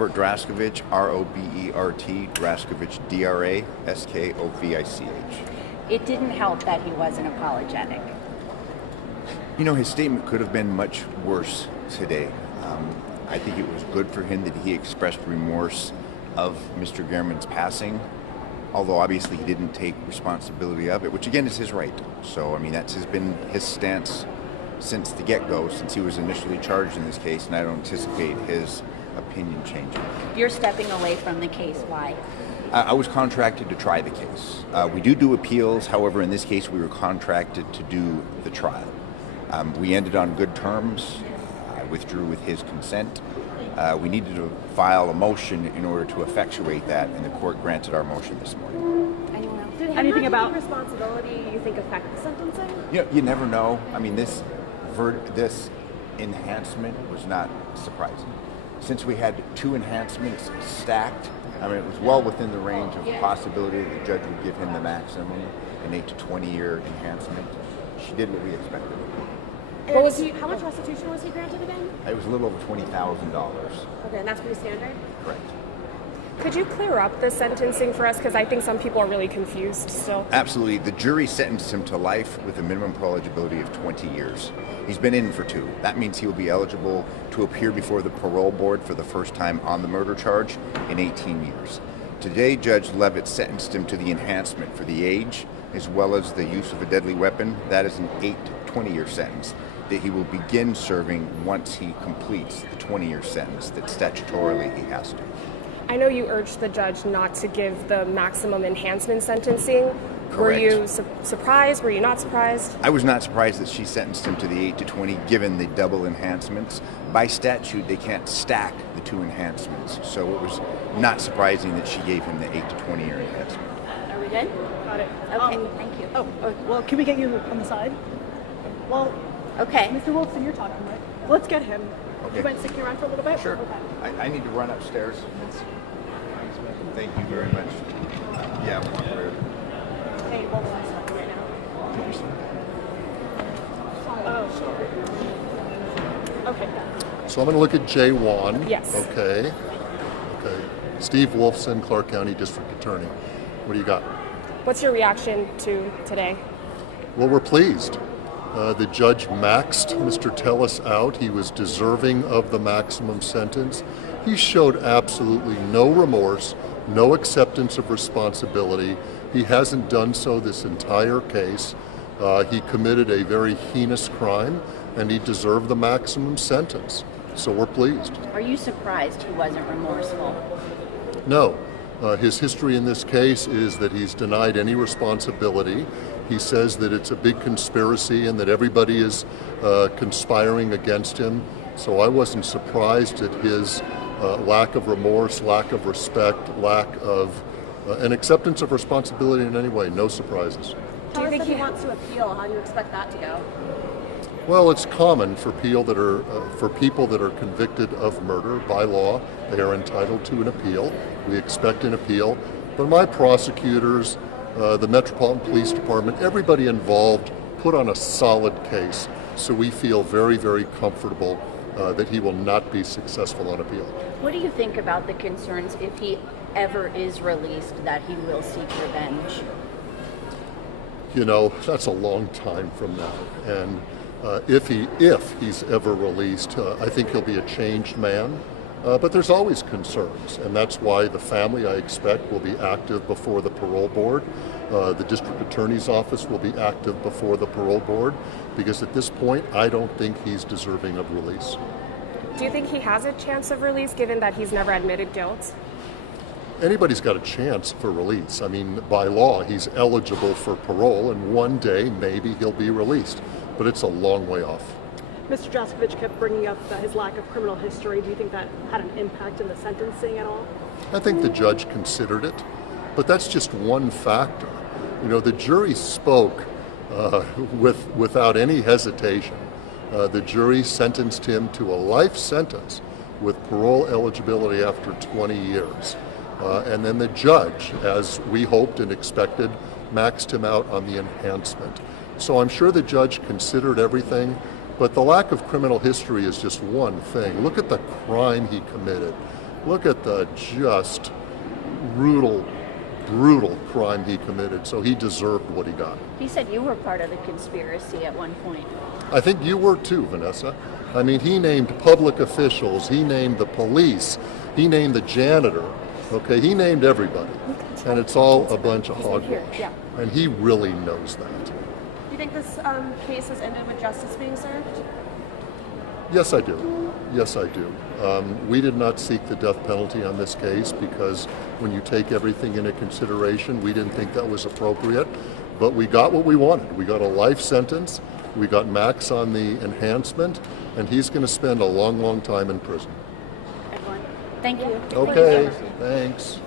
Robert Draskovich, R-O-B-E-R-T, Draskovich, D-R-A-S-K-O-V-I-C-H. It didn't help that he wasn't apologetic. You know, his statement could have been much worse today. I think it was good for him that he expressed remorse of Mr. Gehrman's passing, although obviously he didn't take responsibility of it, which again is his right. So, I mean, that's been his stance since the get-go, since he was initially charged in this case, and I don't anticipate his opinion changing. You're stepping away from the case. Why? I was contracted to try the case. We do appeals. However, in this case, we were contracted to do the trial. We ended on good terms. I withdrew with his consent. We needed to file a motion in order to effectuate that, and the court granted our motion this morning. Anyone else? Did anything about responsibility you think affect the sentencing? You never know. I mean, this enhancement was not surprising. Since we had two enhancements stacked, I mean, it was well within the range of possibility that the judge would give him the maximum, an 8 to 20 year enhancement. She did what we expected. How much restitution was he granted again? It was a little over $20,000. Okay, and that's pretty standard? Correct. Could you clear up the sentencing for us? Because I think some people are really confused still. Absolutely. The jury sentenced him to life with a minimum parole eligibility of 20 years. He's been in for 2. That means he will be eligible to appear before the parole board for the first time on the murder charge in 18 years. Today, Judge Leavitt sentenced him to the enhancement for the age as well as the use of a deadly weapon. That is an 8 to 20-year sentence that he will begin serving once he completes the 20-year sentence that statutorily he has to. I know you urged the judge not to give the maximum enhancement sentencing. Correct. Were you surprised? Were you not surprised? I was not surprised that she sentenced him to the 8 to 20 given the double enhancements. By statute, they can't stack the 2 enhancements. So it was not surprising that she gave him the 8 to 20 year enhancement. Are we good? Got it. Okay, thank you. Well, can we get you on the side? Well, Okay. Mr. Wolfson, you're talking, right? Let's get him. Okay. You mind sticking around for a little bit? Sure. Okay. I need to run upstairs. Thank you very much. Yeah. Hey, hold on a second right now. Okay. So I'm going to look at J1. Yes. Okay. Steve Wolfson, Clark County District Attorney. What do you got? What's your reaction to today? Well, we're pleased. The judge maxed Mr. Tellis out. He was deserving of the maximum sentence. He showed absolutely no remorse, no acceptance of responsibility. He hasn't done so this entire case. He committed a very heinous crime, and he deserved the maximum sentence. So we're pleased. Are you surprised he wasn't remorseful? No. His history in this case is that he's denied any responsibility. He says that it's a big conspiracy and that everybody is conspiring against him. So I wasn't surprised at his lack of remorse, lack of respect, lack of an acceptance of responsibility in any way. No surprises. Do you think he wants to appeal? How do you expect that to go? Well, it's common for people that are convicted of murder by law. They are entitled to an appeal. We expect an appeal. But my prosecutors, the Metropolitan Police Department, everybody involved put on a solid case. So we feel very, very comfortable that he will not be successful on appeal. What do you think about the concerns if he ever is released that he will seek revenge? You know, that's a long time from now. And if he's ever released, I think he'll be a changed man. But there's always concerns, and that's why the family, I expect, will be active before the parole board. The district attorney's office will be active before the parole board, because at this point, I don't think he's deserving of release. Do you think he has a chance of release given that he's never admitted guilt? Anybody's got a chance for release. I mean, by law, he's eligible for parole, and one day maybe he'll be released, but it's a long way off. Mr. Draskovich kept bringing up his lack of criminal history. Do you think that had an impact in the sentencing at all? I think the judge considered it, but that's just one factor. You know, the jury spoke without any hesitation. The jury sentenced him to a life sentence with parole eligibility after 20 years. And then the judge, as we hoped and expected, maxed him out on the enhancement. So I'm sure the judge considered everything, but the lack of criminal history is just one thing. Look at the crime he committed. Look at the just brutal, brutal crime he committed. So he deserved what he got. He said you were part of the conspiracy at one point. I think you were too, Vanessa. I mean, he named public officials, he named the police, he named the janitor, okay? He named everybody. And it's all a bunch of hogwash. Yeah. And he really knows that. Do you think this case has ended with justice being served? Yes, I do. Yes, I do. We did not seek the death penalty on this case because when you take everything into consideration, we didn't think that was appropriate. But we got what we wanted. We got a life sentence. We got Max on the enhancement, and he's going to spend a long, long time in prison. Excellent. Thank you. Okay, thanks.